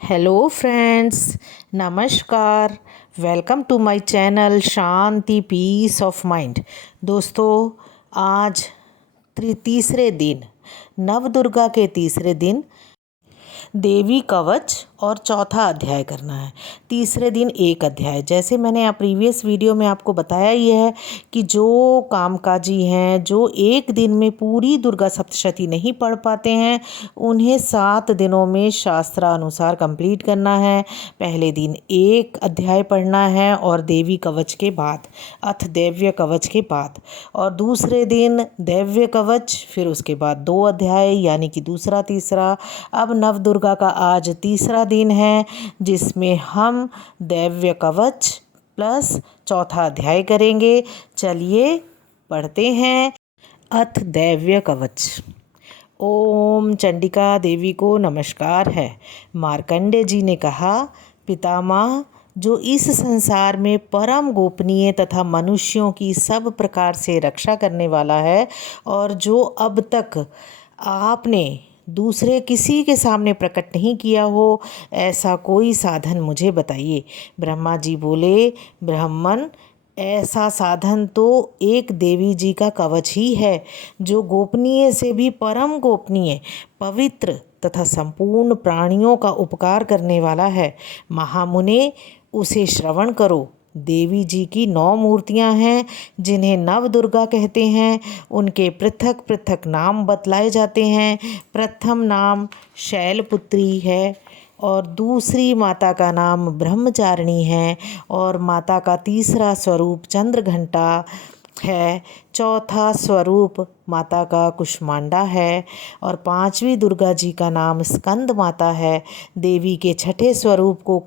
Hello friends, नमस्कार। Welcome to my channel Shanti peace of mind. दोस्तों, आज तीसरे दिन, नव दुर्गा के तीसरे दिन देवी कवच और चौथा अध्याय करना है। तीसरे दिन एक अध्याय, जैसे मैंने प्रीवियस वीडियो में आपको बताया ही है कि जो कामकाजी हैं, जो एक दिन में पूरी दुर्गा सप्तशती नहीं पढ़ पाते हैं, उन्हें 7 दिनों में शास्त्रानुसार कंप्लीट करना है। पहले दिन एक अध्याय पढ़ना है और देवी कवच के बाद, अथ दैव्य कवच के बाद, और दूसरे दिन दैव्य कवच, फिर उसके बाद 2 अध्याय, यानी कि दूसरा तीसरा। अब नव दुर्गा का आज तीसरा दिन है, जिसमें हम दैव्य कवच प्लस चौथा अध्याय करेंगे। चलिए पढ़ते हैं। अथ दैव्य कवच। ओम चंडिका देवी को नमस्कार है। मार्कंडे जी ने कहा, पितामह, जो इस संसार में परम गोपनीय तथा मनुष्यों की सब प्रकार से रक्षा करने वाला है, और जो अब तक आपने दूसरे किसी के सामने प्रकट नहीं किया हो, ऐसा कोई साधन मुझे बताइए। ब्रह्मा जी बोले, ब्राह्मण, ऐसा साधन तो एक देवी जी का कवच ही है, जो गोपनीय से भी परम गोपनीय, पवित्र तथा संपूर्ण प्राणियों का उपकार करने वाला है। महामुने, उसे श्रवण करो। देवी जी की 9 मूर्तियां हैं, जिन्हें नव दुर्गा कहते हैं। उनके पृथक पृथक नाम बतलाए जाते हैं। प्रथम नाम शैलपुत्री है, और दूसरी माता का नाम ब्रह्मचारिणी है, और माता का तीसरा स्वरूप चंद्रघंटा है। चौथा स्वरूप माता का कुष्मांडा है, और 5वीं दुर्गा जी का नाम स्कंद माता है। देवी के छठे स्वरूप को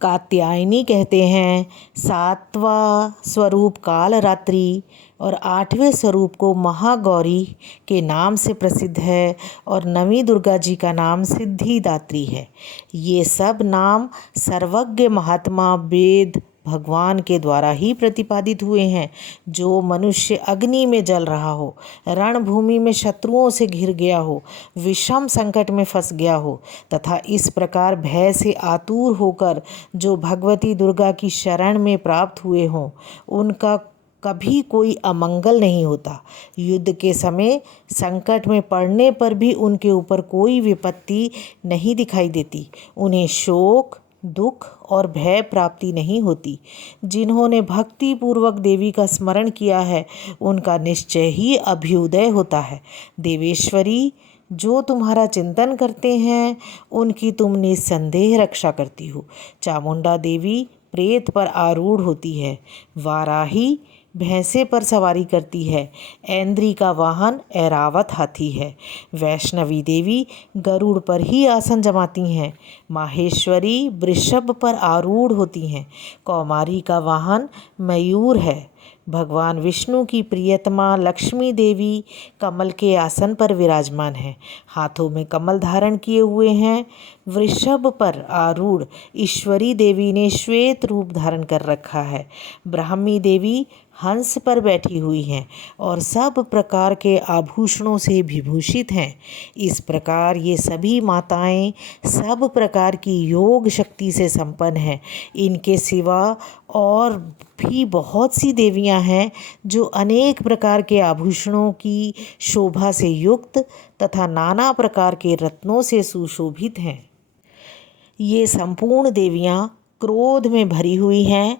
कात्यायनी कहते हैं। 7वां स्वरूप कालरात्रि और 8वें स्वरूप को महागौरी के नाम से प्रसिद्ध है, और 9वीं दुर्गा जी का नाम सिद्धिदात्री है। ये सब नाम सर्वज्ञ महात्मा वेद भगवान के द्वारा ही प्रतिपादित हुए हैं। जो मनुष्य अग्नि में जल रहा हो, रणभूमि में शत्रुओं से घिर गया हो, विषम संकट में फंस गया हो, तथा इस प्रकार भय से आतुर होकर जो भगवती दुर्गा की शरण में प्राप्त हुए हों, उनका कभी कोई अमंगल नहीं होता। युद्ध के समय संकट में पड़ने पर भी उनके ऊपर कोई विपत्ति नहीं दिखाई देती। उन्हें शोक, दुख और भय प्राप्ति नहीं होती। जिन्होंने भक्ति पूर्वक देवी का स्मरण किया है, उनका निश्चय ही अभ्युदय होता है। देवेश्वरी, जो तुम्हारा चिंतन करते हैं, उनकी तुम निस्संदेह रक्षा करती हो। चामुंडा देवी प्रेत पर आरूढ़ होती है। वाराही भैंसे पर सवारी करती है। ऐन्द्री का वाहन ऐरावत हाथी है। वैष्णवी देवी गरुड़ पर ही आसन जमाती हैं। माहेश्वरी वृषभ पर आरूढ़ होती हैं। कौमारी का वाहन मयूर है। भगवान विष्णु की प्रियतमा लक्ष्मी देवी कमल के आसन पर विराजमान है। हाथों में कमल धारण किए हुए हैं। वृषभ पर आरूढ़ ईश्वरी देवी ने श्वेत रूप धारण कर रखा है। ब्राह्मी देवी हंस पर बैठी हुई हैं और सब प्रकार के आभूषणों से विभूषित हैं। इस प्रकार ये सभी माताएं सब प्रकार की योग शक्ति से संपन्न हैं। इनके सिवा और भी बहुत सी देवियां हैं, जो अनेक प्रकार के आभूषणों की शोभा से युक्त तथा नाना प्रकार के रत्नों से सुशोभित हैं। ये संपूर्ण देवियां क्रोध में भरी हुई हैं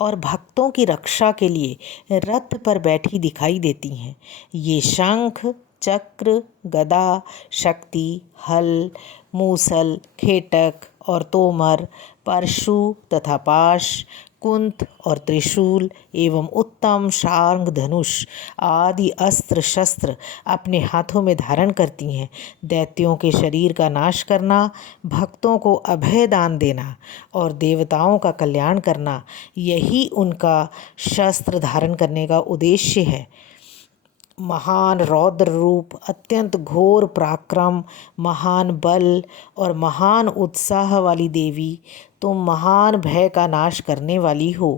और भक्तों की रक्षा के लिए रथ पर बैठी दिखाई देती हैं। ये शंख, चक्र, गदा, शक्ति, हल, मूसल, खेटक और तोमर, परशु तथा पाश, कुंत और त्रिशूल एवं उत्तम शार्ंग धनुष आदि अस्त्र शस्त्र अपने हाथों में धारण करती हैं। दैत्यों के शरीर का नाश करना, भक्तों को अभय दान देना और देवताओं का कल्याण करना, यही उनका शस्त्र धारण करने का उद्देश्य है। महान रौद्र रूप, अत्यंत घोर पराक्रम, महान बल और महान उत्साह वाली देवी, तुम महान भय का नाश करने वाली हो।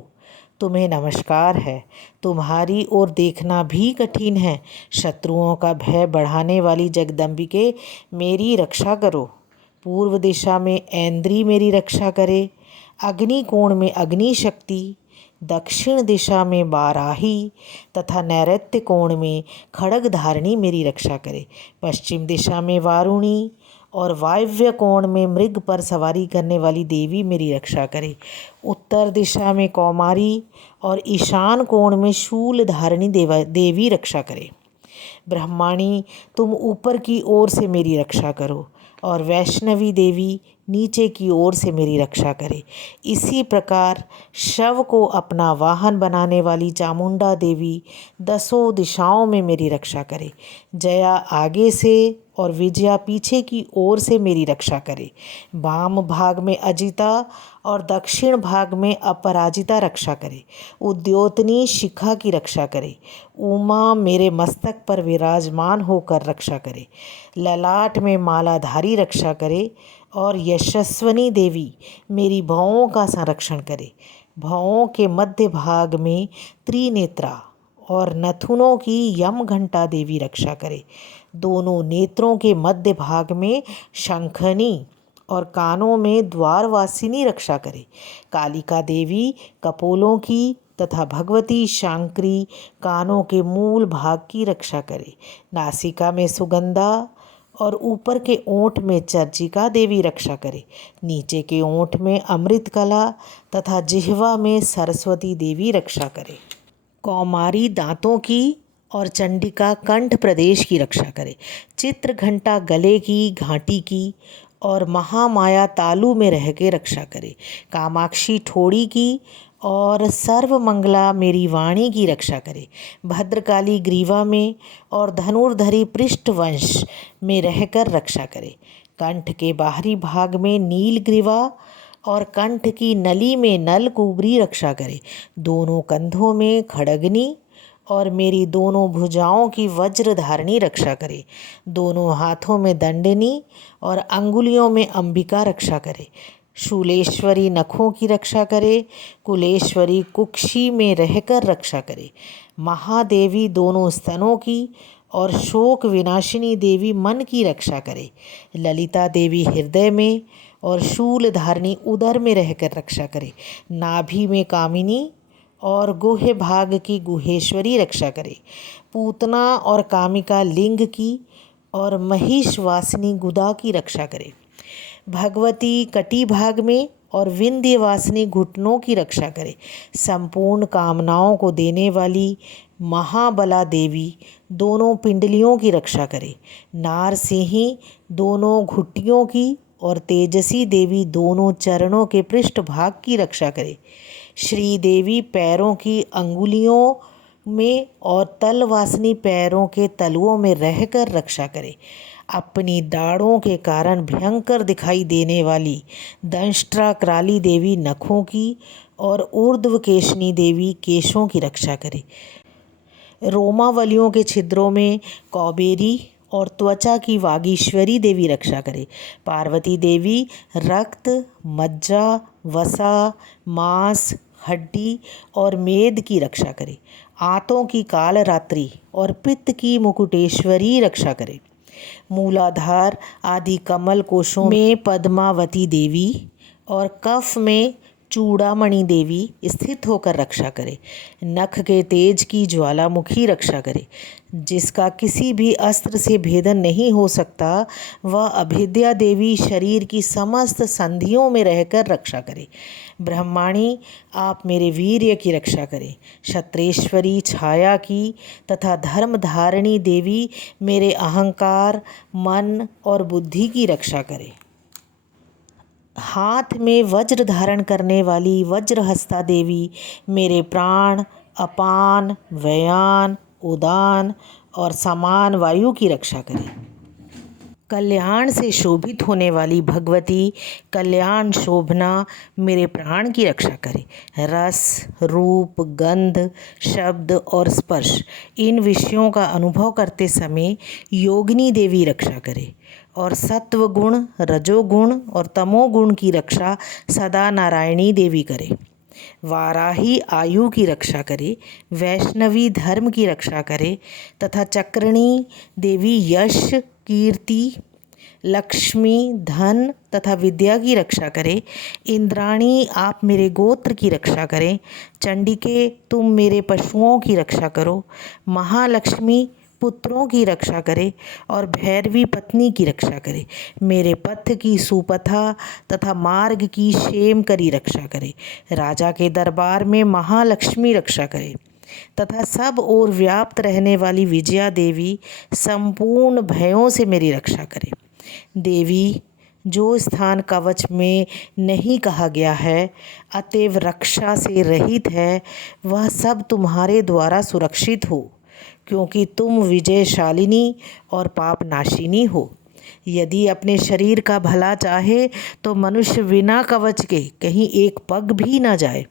तुम्हें नमस्कार है। तुम्हारी ओर देखना भी कठिन है। शत्रुओं का भय बढ़ाने वाली जगदम्बिके, मेरी रक्षा करो। पूर्व दिशा में ऐन्द्री मेरी रक्षा करे, अग्नि कोण में अग्नि शक्ति, दक्षिण दिशा में वाराही तथा नैऋत्य कोण में खड्ग धारिणी मेरी रक्षा करे, पश्चिम दिशा में वारुणी और वायव्य कोण में मृग पर सवारी करने वाली देवी मेरी रक्षा करे, उत्तर दिशा में कौमारी और ईशान कोण में शूल धारिणी देवी रक्षा करे। ब्रह्माणी तुम ऊपर की ओर से मेरी रक्षा करो और वैष्णवी देवी नीचे की ओर से मेरी रक्षा करे। इसी प्रकार शव को अपना वाहन बनाने वाली चामुंडा देवी दसों दिशाओं में मेरी रक्षा करे। जया आगे से और विजया पीछे की ओर से मेरी रक्षा करे। वाम भाग में अजिता और दक्षिण भाग में अपराजिता रक्षा करे। उद्योतनी शिखा की रक्षा करे। उमा मेरे मस्तक पर विराजमान होकर रक्षा करे। ललाट में मालाधारी रक्षा करे और यशस्वनी देवी मेरी भौहों का संरक्षण करे। भौहों के मध्य भाग में त्रिनेत्रा और नथुनों की यम घंटा देवी रक्षा करे। दोनों नेत्रों के मध्य भाग में शंखनी और कानों में द्वारवासिनी रक्षा करे। कालिका देवी कपोलों की तथा भगवती शांकरी कानों के मूल भाग की रक्षा करे। नासिका में सुगंधा और ऊपर के ओंठ में चर्चिका देवी रक्षा करे। नीचे के ओंठ में अमृत कला तथा जिह्वा में सरस्वती देवी रक्षा करे। कौमारी दांतों की और चंडिका कंठ प्रदेश की रक्षा करे। चित्र घंटा गले की घाटी की और महामाया तालु में रह के रक्षा करे। कामाक्षी ठोड़ी की और सर्वमंगला मेरी वाणी की रक्षा करे। भद्रकाली ग्रीवा में और धनुर्धरी पृष्ठवंश में रहकर रक्षा करे। कंठ के बाहरी भाग में नील ग्रीवा और कंठ की नली में नल कुबरी रक्षा करे। दोनों कंधों में खड़गनी और मेरी दोनों भुजाओं की वज्र धारिणी रक्षा करे। दोनों हाथों में दंडनी और अंगुलियों में अंबिका रक्षा करे। शूलेश्वरी नखों की रक्षा करे। कुलेश्वरी कुक्षी में रहकर रक्षा करे। महादेवी दोनों स्तनों की और शोक विनाशिनी देवी मन की रक्षा करे। ललिता देवी हृदय में और शूल धारिणी उदर में रहकर रक्षा करे। नाभि में कामिनी और गुह्य भाग की गुहेश्वरी रक्षा करे। पूतना और कामिका लिंग की और महिष वासिनी गुदा की रक्षा करे। भगवती कटी भाग में और विंध्यवासिनी घुटनों की रक्षा करे। संपूर्ण कामनाओं को देने वाली महाबला देवी दोनों पिंडलियों की रक्षा करे। नारसिंही दोनों घुटियों की और तेजसी देवी दोनों चरणों के पृष्ठ भाग की रक्षा करे। श्री देवी पैरों की अंगुलियों में और तलवासिनी पैरों के तलुओं में रहकर रक्षा करे। अपनी दाढ़ों के कारण भयंकर दिखाई देने वाली दंष्ट्रा कराली देवी नखों की और ऊर्ध्वकेशनी देवी केशों की रक्षा करे। रोमावलियों के छिद्रों में कौबेरी और त्वचा की वागीश्वरी देवी रक्षा करे। पार्वती देवी रक्त, मज्जा, वसा, मांस, हड्डी और मेद की रक्षा करे। आंतों की कालरात्रि और पित्त की मुकुटेश्वरी रक्षा करे। मूलाधार आदि कमल कोशों में पद्मावती देवी और कफ में चूड़ामणि देवी स्थित होकर रक्षा करे। नख के तेज की ज्वालामुखी रक्षा करे। जिसका किसी भी अस्त्र से भेदन नहीं हो सकता, वह अभिद्या देवी शरीर की समस्त संधियों में रहकर रक्षा करे। ब्रह्माणी आप मेरे वीर्य की रक्षा करें। क्षत्रेश्वरी छाया की तथा धर्मधारिणी देवी मेरे अहंकार, मन और बुद्धि की रक्षा करें। हाथ में वज्र धारण करने वाली वज्रहस्ता देवी मेरे प्राण, अपान, व्ययान, उदान और समान वायु की रक्षा करें। कल्याण से शोभित होने वाली भगवती कल्याण शोभना मेरे प्राण की रक्षा करे। रस, रूप, गंध, शब्द और स्पर्श इन विषयों का अनुभव करते समय योगिनी देवी रक्षा करे और सत्व गुण, रजोगुण और तमोगुण की रक्षा सदा नारायणी देवी करे। वाराही आयु की रक्षा करे, वैष्णवी धर्म की रक्षा करे तथा चक्रणी देवी यश, कीर्ति, लक्ष्मी, धन तथा विद्या की रक्षा करे। इंद्राणी, आप मेरे गोत्र की रक्षा करें। चंडिके, तुम मेरे पशुओं की रक्षा करो। महालक्ष्मी, पुत्रों की रक्षा करे। और भैरवी, पत्नी की रक्षा करे। मेरे पथ की सुपथा तथा मार्ग की क्षेम करी रक्षा करे। राजा के दरबार में महालक्ष्मी रक्षा करे तथा सब ओर व्याप्त रहने वाली विजया देवी संपूर्ण भयों से मेरी रक्षा करे। देवी, जो स्थान कवच में नहीं कहा गया है, अतएव रक्षा से रहित है, वह सब तुम्हारे द्वारा सुरक्षित हो, क्योंकि तुम विजयशालिनी और पापनाशिनी हो। यदि अपने शरीर का भला चाहे तो मनुष्य बिना कवच के कहीं एक पग भी न जाए।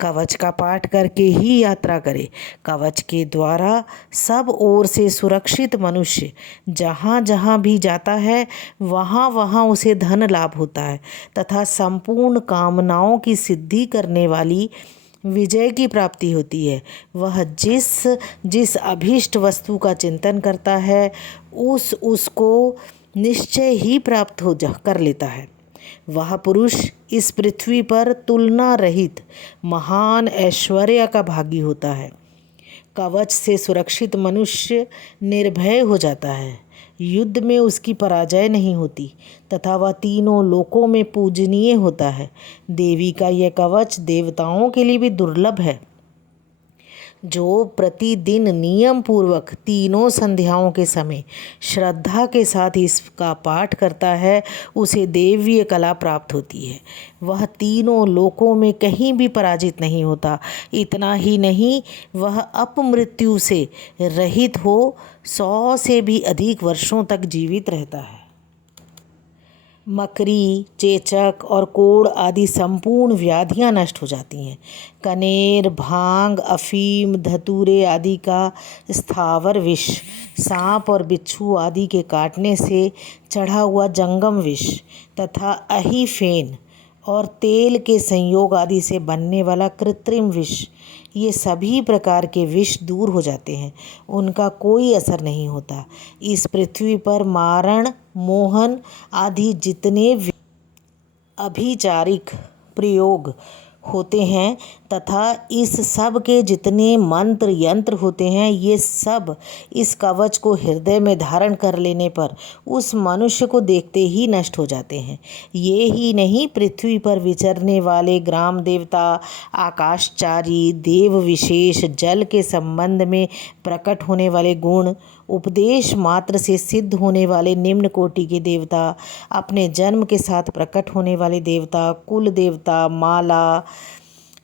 कवच का पाठ करके ही यात्रा करे। कवच के द्वारा सब ओर से सुरक्षित मनुष्य जहाँ जहाँ भी जाता है वहाँ वहाँ उसे धन लाभ होता है तथा संपूर्ण कामनाओं की सिद्धि करने वाली विजय की प्राप्ति होती है। वह जिस जिस अभीष्ट वस्तु का चिंतन करता है उसको निश्चय ही प्राप्त कर लेता है। वह पुरुष इस पृथ्वी पर तुलना रहित महान ऐश्वर्य का भागी होता है। कवच से सुरक्षित मनुष्य निर्भय हो जाता है। युद्ध में उसकी पराजय नहीं होती तथा वह तीनों लोकों में पूजनीय होता है। देवी का यह कवच देवताओं के लिए भी दुर्लभ है। जो प्रतिदिन नियम पूर्वक तीनों संध्याओं के समय श्रद्धा के साथ इसका पाठ करता है उसे देवीय कला प्राप्त होती है। वह तीनों लोकों में कहीं भी पराजित नहीं होता। इतना ही नहीं, वह अपमृत्यु से रहित हो 100 से भी अधिक वर्षों तक जीवित रहता है। मकरी, चेचक और कोढ़ आदि संपूर्ण व्याधियां नष्ट हो जाती हैं। कनेर, भांग, अफीम, धतूरे आदि का स्थावर विष, सांप और बिच्छू आदि के काटने से चढ़ा हुआ जंगम विष तथा अहिफेन और तेल के संयोग आदि से बनने वाला कृत्रिम विष, ये सभी प्रकार के विष दूर हो जाते हैं। उनका कोई असर नहीं होता। इस पृथ्वी पर मारण, मोहन आदि जितने अभिचारिक प्रयोग होते हैं तथा इस सब के जितने मंत्र यंत्र होते हैं, ये सब इस कवच को हृदय में धारण कर लेने पर उस मनुष्य को देखते ही नष्ट हो जाते हैं। ये ही नहीं, पृथ्वी पर विचरने वाले ग्राम देवता, आकाशचारी, देव विशेष, जल के संबंध में प्रकट होने वाले गुण, उपदेश मात्र से सिद्ध होने वाले निम्न कोटि के देवता, अपने जन्म के साथ प्रकट होने वाले देवता, कुल देवता, माला,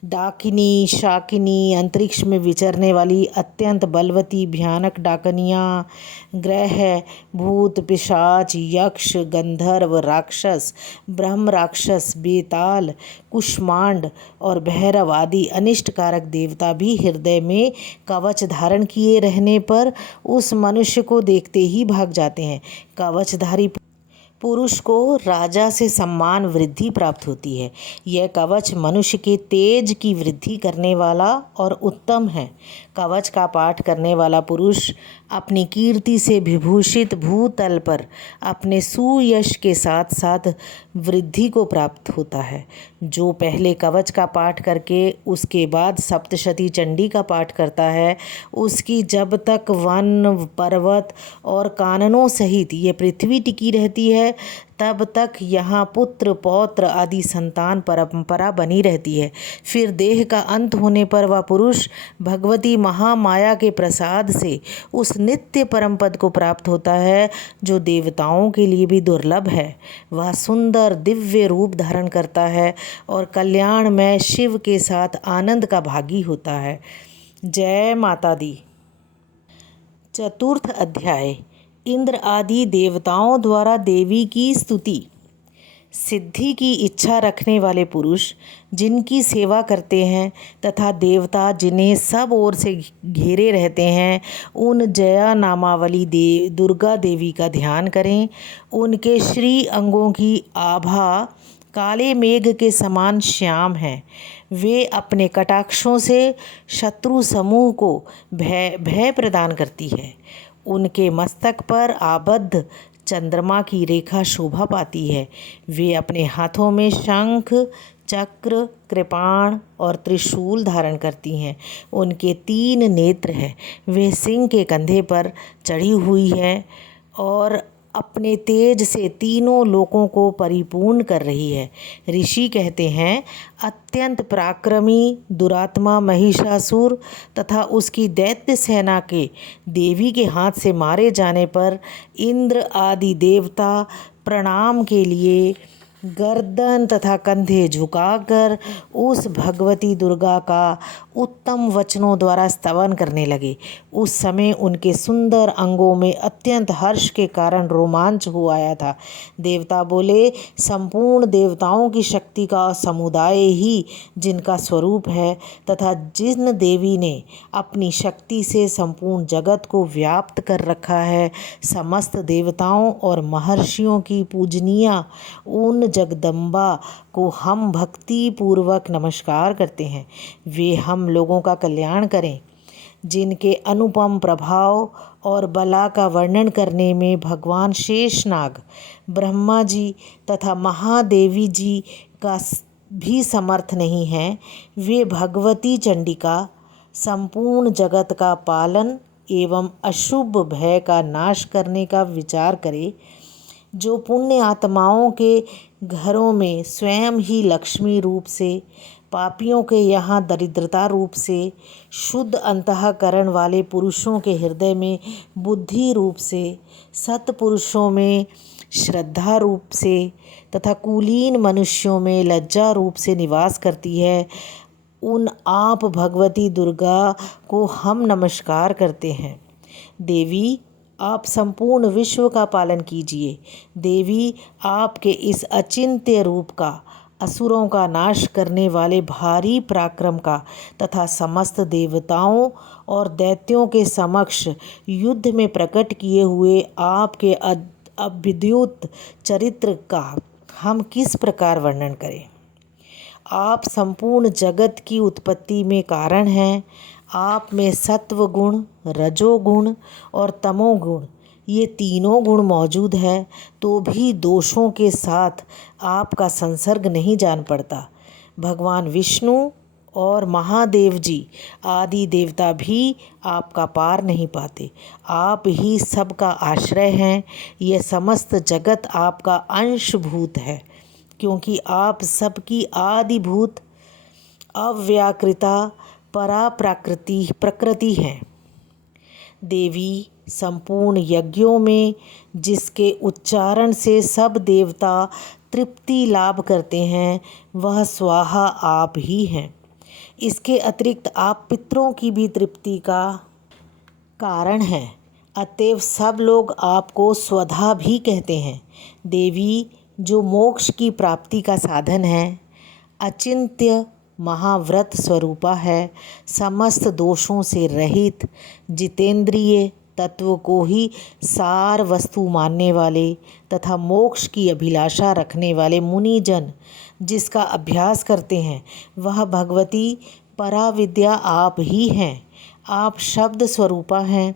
डाकिनी, शाकिनी, अंतरिक्ष में विचरने वाली अत्यंत बलवती भयानक डाकनियाँ, ग्रह, भूत, पिशाच, यक्ष, गंधर्व, राक्षस, ब्रह्म राक्षस, बेताल, कुष्मांड और भैरव आदि अनिष्टकारक देवता भी हृदय में कवच धारण किए रहने पर उस मनुष्य को देखते ही भाग जाते हैं। कवचधारी पुरुष को राजा से सम्मान वृद्धि प्राप्त होती है। यह कवच मनुष्य के तेज की वृद्धि करने वाला और उत्तम है। कवच का पाठ करने वाला पुरुष अपनी कीर्ति से विभूषित भूतल पर अपने सुयश के साथ साथ वृद्धि को प्राप्त होता है। जो पहले कवच का पाठ करके उसके बाद सप्तशती चंडी का पाठ करता है, उसकी जब तक वन, पर्वत और काननों सहित ये पृथ्वी टिकी रहती है तब तक यहाँ पुत्र पौत्र आदि संतान परंपरा बनी रहती है। फिर देह का अंत होने पर वह पुरुष भगवती महामाया के प्रसाद से उस नित्य परम पद को प्राप्त होता है जो देवताओं के लिए भी दुर्लभ है। वह सुंदर दिव्य रूप धारण करता है और कल्याणमय शिव के साथ आनंद का भागी होता है। जय माता दी। चतुर्थ अध्याय। इंद्र आदि देवताओं द्वारा देवी की स्तुति। सिद्धि की इच्छा रखने वाले पुरुष जिनकी सेवा करते हैं तथा देवता जिन्हें सब ओर से घेरे रहते हैं, उन जया नामावली दुर्गा देवी का ध्यान करें। उनके श्री अंगों की आभा काले मेघ के समान श्याम है। वे अपने कटाक्षों से शत्रु समूह को भय प्रदान करती है। उनके मस्तक पर आबद्ध चंद्रमा की रेखा शोभा पाती है। वे अपने हाथों में शंख, चक्र, कृपाण और त्रिशूल धारण करती हैं। उनके 3 नेत्र हैं। वे सिंह के कंधे पर चढ़ी हुई है और अपने तेज से तीनों लोकों को परिपूर्ण कर रही है। ऋषि कहते हैं, अत्यंत पराक्रमी दुरात्मा महिषासुर तथा उसकी दैत्य सेना के देवी के हाथ से मारे जाने पर इंद्र आदि देवता प्रणाम के लिए गर्दन तथा कंधे झुकाकर उस भगवती दुर्गा का उत्तम वचनों द्वारा स्तवन करने लगे। उस समय उनके सुंदर अंगों में अत्यंत हर्ष के कारण रोमांच हो आया था। देवता बोले, संपूर्ण देवताओं की शक्ति का समुदाय ही जिनका स्वरूप है तथा जिन देवी ने अपनी शक्ति से संपूर्ण जगत को व्याप्त कर रखा है, समस्त देवताओं और महर्षियों की पूजनीय उन जगदम्बा को हम भक्ति पूर्वक नमस्कार करते हैं। वे हम लोगों का कल्याण करें। जिनके अनुपम प्रभाव और बला का वर्णन करने में भगवान शेषनाग, ब्रह्मा जी तथा महादेवी जी का भी समर्थ नहीं है, वे भगवती चंडिका संपूर्ण जगत का पालन एवं अशुभ भय का नाश करने का विचार करे। जो पुण्य आत्माओं के घरों में स्वयं ही लक्ष्मी रूप से, पापियों के यहाँ दरिद्रता रूप से, शुद्ध अंतःकरण वाले पुरुषों के हृदय में बुद्धि रूप से, सत्पुरुषों में श्रद्धा रूप से तथा कुलीन मनुष्यों में लज्जा रूप से निवास करती है, उन आप भगवती दुर्गा को हम नमस्कार करते हैं। देवी, आप संपूर्ण विश्व का पालन कीजिए। देवी, आपके इस अचिंत्य रूप का, असुरों का नाश करने वाले भारी पराक्रम का तथा समस्त देवताओं और दैत्यों के समक्ष युद्ध में प्रकट किए हुए आपके अद्भुत चरित्र का हम किस प्रकार वर्णन करें। आप संपूर्ण जगत की उत्पत्ति में कारण हैं। आप में सत्व गुण, रजोगुण और तमोगुण, ये तीनों गुण मौजूद है, तो भी दोषों के साथ आपका संसर्ग नहीं जान पड़ता। भगवान विष्णु और महादेव जी आदि देवता भी आपका पार नहीं पाते। आप ही सबका आश्रय हैं। यह समस्त जगत आपका अंशभूत है, क्योंकि आप सबकी आदिभूत अव्याकृता परा प्रकृति हैं। देवी, संपूर्ण यज्ञों में जिसके उच्चारण से सब देवता तृप्ति लाभ करते हैं, वह स्वाहा आप ही हैं। इसके अतिरिक्त आप पितरों की भी तृप्ति का कारण हैं। अतएव सब लोग आपको स्वधा भी कहते हैं। देवी, जो मोक्ष की प्राप्ति का साधन है, अचिंत्य महाव्रत स्वरूपा है, समस्त दोषों से रहित, जितेंद्रिय, तत्व को ही सार वस्तु मानने वाले तथा मोक्ष की अभिलाषा रखने वाले मुनिजन जिसका अभ्यास करते हैं, वह भगवती पराविद्या आप ही हैं। आप शब्द स्वरूपा हैं।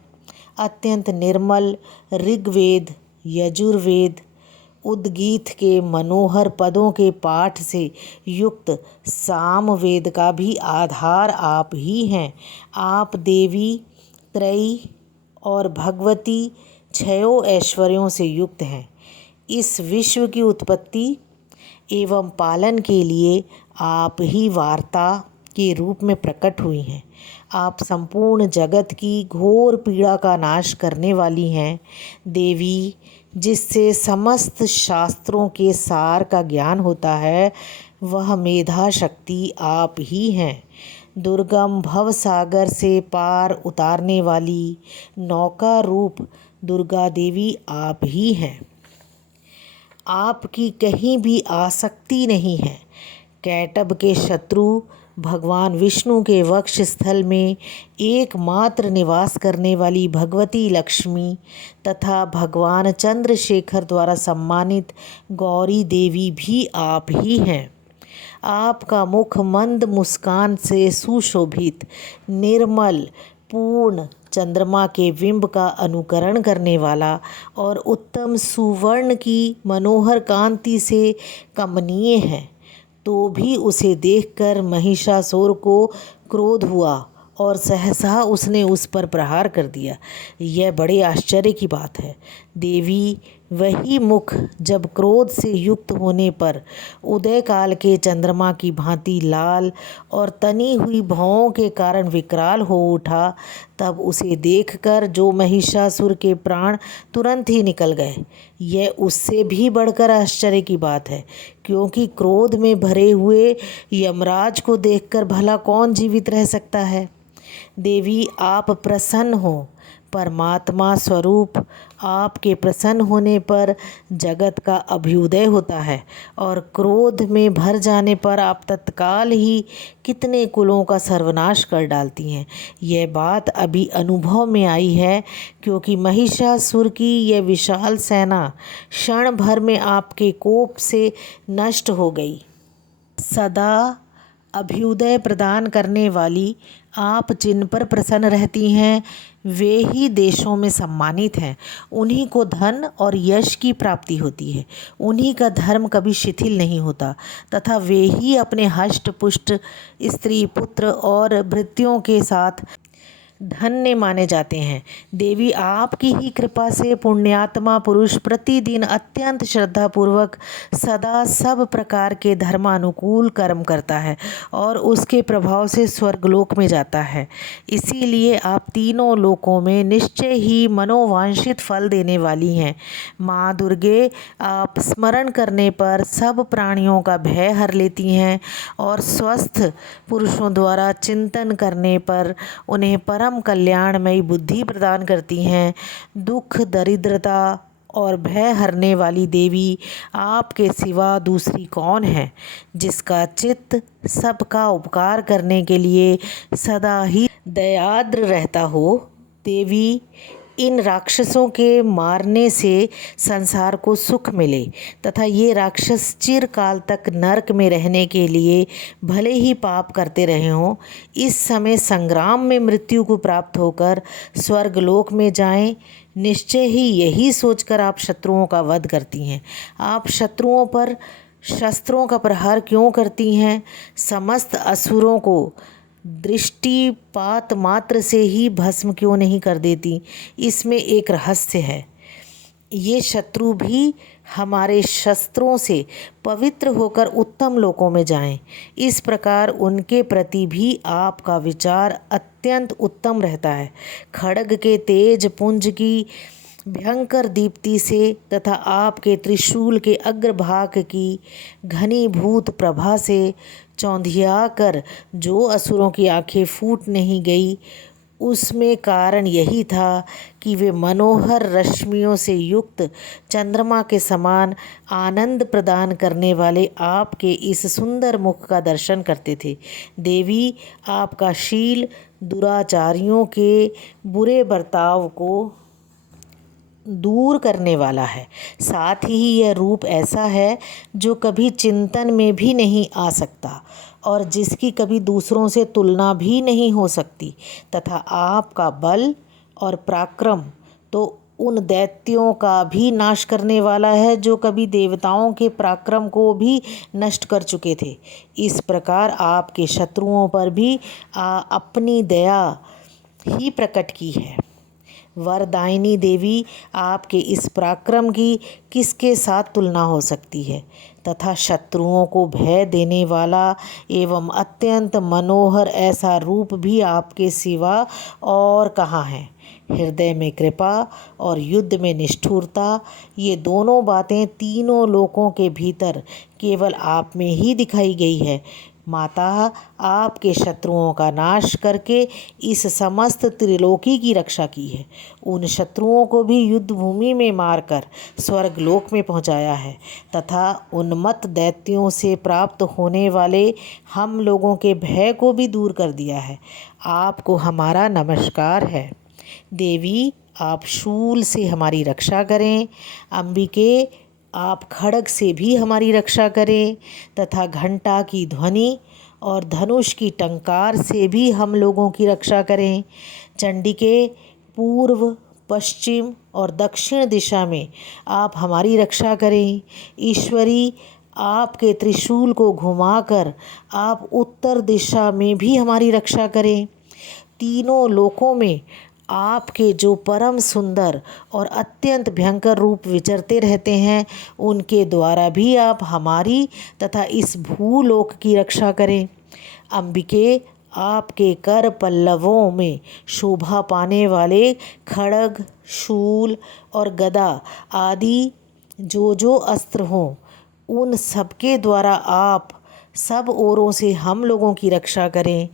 अत्यंत निर्मल ऋग्वेद, यजुर्वेद, उद्गीत के मनोहर पदों के पाठ से युक्त सामवेद का भी आधार आप ही हैं। आप देवी त्रयी और भगवती छयों ऐश्वर्यों से युक्त हैं। इस विश्व की उत्पत्ति एवं पालन के लिए आप ही वार्ता के रूप में प्रकट हुई हैं। आप संपूर्ण जगत की घोर पीड़ा का नाश करने वाली हैं। देवी, जिससे समस्त शास्त्रों के सार का ज्ञान होता है, वह मेधा शक्ति आप ही हैं। दुर्गम भव सागर से पार उतारने वाली नौका रूप दुर्गा देवी आप ही हैं। आपकी कहीं भी आसक्ति नहीं है। कैटभ के शत्रु भगवान विष्णु के वक्ष स्थल में एकमात्र निवास करने वाली भगवती लक्ष्मी तथा भगवान चंद्रशेखर द्वारा सम्मानित गौरी देवी भी आप ही हैं। आपका मुख मंद मुस्कान से सुशोभित, निर्मल, पूर्ण, चंद्रमा के बिंब का अनुकरण करने वाला और उत्तम सुवर्ण की मनोहर कांति से कमनीय है, तो भी उसे देखकर महिषासुर को क्रोध हुआ और सहसा उसने उस पर प्रहार कर दिया। यह बड़े आश्चर्य की बात है। देवी वही मुख जब क्रोध से युक्त होने पर उदय काल के चंद्रमा की भांति लाल और तनी हुई भौं के कारण विकराल हो उठा, तब उसे देखकर जो महिषासुर के प्राण तुरंत ही निकल गए। यह उससे भी बढ़कर आश्चर्य की बात है, क्योंकि क्रोध में भरे हुए यमराज को देखकर भला कौन जीवित रह सकता है। देवी आप प्रसन्न हो। परमात्मा स्वरूप आपके प्रसन्न होने पर जगत का अभ्युदय होता है और क्रोध में भर जाने पर आप तत्काल ही कितने कुलों का सर्वनाश कर डालती हैं। यह बात अभी अनुभव में आई है, क्योंकि महिषासुर की यह विशाल सेना क्षण भर में आपके कोप से नष्ट हो गई। सदा अभ्युदय प्रदान करने वाली आप जिन पर प्रसन्न रहती हैं, वे ही देशों में सम्मानित हैं। उन्हीं को धन और यश की प्राप्ति होती है। उन्हीं का धर्म कभी शिथिल नहीं होता तथा वे ही अपने हष्ट पुष्ट स्त्री पुत्र और भृत्यों के साथ धन्य माने जाते हैं। देवी आपकी ही कृपा से पुण्यात्मा पुरुष प्रतिदिन अत्यंत श्रद्धापूर्वक सदा सब प्रकार के धर्मानुकूल कर्म करता है और उसके प्रभाव से स्वर्गलोक में जाता है। इसीलिए आप तीनों लोकों में निश्चय ही मनोवांछित फल देने वाली हैं। माँ दुर्गे आप स्मरण करने पर सब प्राणियों का भय हर लेती हैं और स्वस्थ पुरुषों द्वारा चिंतन करने पर उन्हें परम कल्याणमयी बुद्धि प्रदान करती हैं। दुख दरिद्रता और भय हरने वाली देवी आपके सिवा दूसरी कौन है, जिसका चित्त सबका उपकार करने के लिए सदा ही दयाद्र रहता हो। देवी इन राक्षसों के मारने से संसार को सुख मिले तथा ये राक्षस चिरकाल तक नरक में रहने के लिए भले ही पाप करते रहे हों, इस समय संग्राम में मृत्यु को प्राप्त होकर स्वर्गलोक में जाएं। निश्चय ही यही सोचकर आप शत्रुओं का वध करती हैं। आप शत्रुओं पर शस्त्रों का प्रहार क्यों करती हैं? समस्त असुरों को दृष्टिपात मात्र से ही भस्म क्यों नहीं कर देती? इसमें एक रहस्य है। ये शत्रु भी हमारे शस्त्रों से पवित्र होकर उत्तम लोकों में जाएं। इस प्रकार उनके प्रति भी आपका विचार अत्यंत उत्तम रहता है। खड्ग के तेज पुंज की भयंकर दीप्ति से तथा आपके त्रिशूल के अग्रभाग की घनीभूत प्रभा से चौंधिया कर जो असुरों की आंखें फूट नहीं गई, उसमें कारण यही था कि वे मनोहर रश्मियों से युक्त चंद्रमा के समान आनंद प्रदान करने वाले आपके इस सुंदर मुख का दर्शन करते थे। देवी आपका शील दुराचारियों के बुरे बर्ताव को दूर करने वाला है। साथ ही यह रूप ऐसा है जो कभी चिंतन में भी नहीं आ सकता और जिसकी कभी दूसरों से तुलना भी नहीं हो सकती, तथा आपका बल और पराक्रम तो उन दैत्यों का भी नाश करने वाला है जो कभी देवताओं के पराक्रम को भी नष्ट कर चुके थे। इस प्रकार आपके शत्रुओं पर भी अपनी दया ही प्रकट की है। वरदायिनी देवी आपके इस पराक्रम की किसके साथ तुलना हो सकती है, तथा शत्रुओं को भय देने वाला एवं अत्यंत मनोहर ऐसा रूप भी आपके सिवा और कहाँ है। हृदय में कृपा और युद्ध में निष्ठुरता, ये दोनों बातें तीनों लोकों के भीतर केवल आप में ही दिखाई गई है। माता आपके शत्रुओं का नाश करके इस समस्त त्रिलोकी की रक्षा की है। उन शत्रुओं को भी युद्ध भूमि में मारकर स्वर्गलोक में पहुंचाया है तथा उन्मत्त दैत्यों से प्राप्त होने वाले हम लोगों के भय को भी दूर कर दिया है। आपको हमारा नमस्कार है। देवी आप शूल से हमारी रक्षा करें। अंबिके आप खड्ग से भी हमारी रक्षा करें तथा घंटा की ध्वनि और धनुष की टंकार से भी हम लोगों की रक्षा करें। चंडिके पूर्व, पश्चिम और दक्षिण दिशा में आप हमारी रक्षा करें। ईश्वरी, आपके त्रिशूल को घुमाकर आप उत्तर दिशा में भी हमारी रक्षा करें। तीनों लोकों में आपके जो परम सुंदर और अत्यंत भयंकर रूप विचरते रहते हैं, उनके द्वारा भी आप हमारी तथा इस भूलोक की रक्षा करें। अंबिके, आपके कर पल्लवों में शोभा पाने वाले खड्ग, शूल और गदा आदि जो अस्त्र हों, उन सबके द्वारा आप सब ओरों से हम लोगों की रक्षा करें।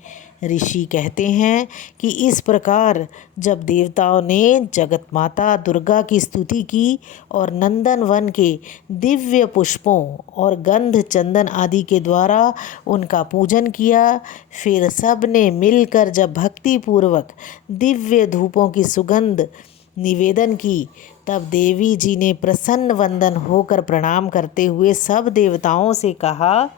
ऋषि कहते हैं कि इस प्रकार जब देवताओं ने जगत माता दुर्गा की स्तुति की और नंदन वन के दिव्य पुष्पों और गंध चंदन आदि के द्वारा उनका पूजन किया, फिर सब ने मिलकर जब भक्ति पूर्वक दिव्य धूपों की सुगंध निवेदन की, तब देवी जी ने प्रसन्न वंदन होकर प्रणाम करते हुए सब देवताओं से कहा।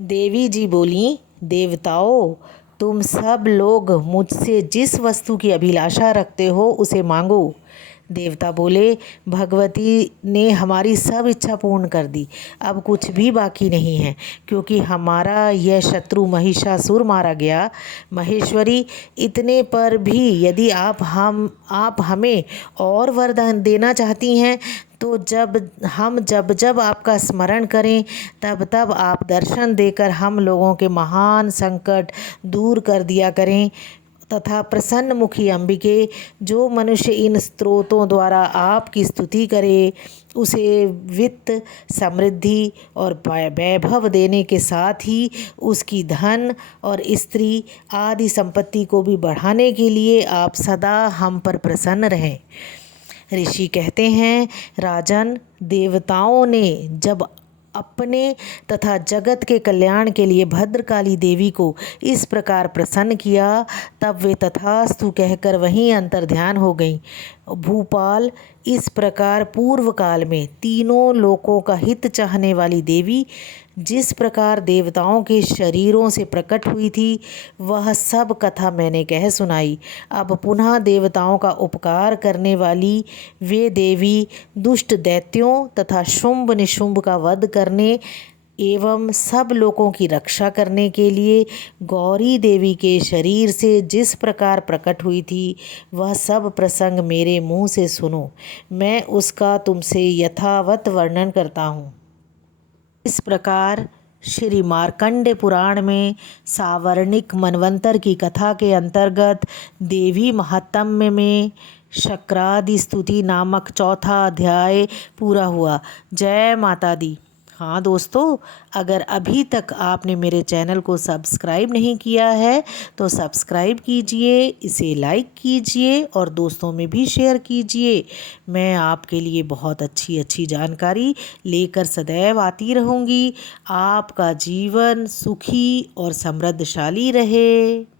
देवी जी बोली, देवताओं, तुम सब लोग मुझसे जिस वस्तु की अभिलाषा रखते हो उसे मांगो। देवता बोले, भगवती ने हमारी सब इच्छा पूर्ण कर दी, अब कुछ भी बाकी नहीं है, क्योंकि हमारा यह शत्रु महिषासुर मारा गया। महेश्वरी, इतने पर भी यदि आप हमें और वरदान देना चाहती हैं, तो जब जब आपका स्मरण करें, तब तब आप दर्शन देकर हम लोगों के महान संकट दूर कर दिया करें। तथा प्रसन्न मुखी अंबिके, जो मनुष्य इन स्तोत्रों द्वारा आपकी स्तुति करे, उसे वित्त, समृद्धि और वैभव देने के साथ ही उसकी धन और स्त्री आदि संपत्ति को भी बढ़ाने के लिए आप सदा हम पर प्रसन्न रहें। ऋषि कहते हैं, राजन, देवताओं ने जब अपने तथा जगत के कल्याण के लिए भद्रकाली देवी को इस प्रकार प्रसन्न किया, तब वे तथास्तु कहकर वहीं अंतर्ध्यान हो गईं। भूपाल, इस प्रकार पूर्व काल में तीनों लोकों का हित चाहने वाली देवी जिस प्रकार देवताओं के शरीरों से प्रकट हुई थी, वह सब कथा मैंने कह सुनाई। अब पुनः देवताओं का उपकार करने वाली वे देवी दुष्ट दैत्यों तथा शुंभ निशुंभ का वध करने एवं सब लोगों की रक्षा करने के लिए गौरी देवी के शरीर से जिस प्रकार प्रकट हुई थी, वह सब प्रसंग मेरे मुँह से सुनो। मैं उसका तुमसे यथावत वर्णन करता हूँ। इस प्रकार श्री मार्कंडेय पुराण में सावर्णिक मनवंतर की कथा के अंतर्गत देवी महात्म्य में शक्रादि स्तुति नामक चौथा अध्याय पूरा हुआ। जय माता दी। हाँ दोस्तों, अगर अभी तक आपने मेरे चैनल को सब्सक्राइब नहीं किया है तो सब्सक्राइब कीजिए, इसे लाइक कीजिए और दोस्तों में भी शेयर कीजिए। मैं आपके लिए बहुत अच्छी जानकारी लेकर सदैव आती रहूँगी। आपका जीवन सुखी और समृद्धशाली रहे।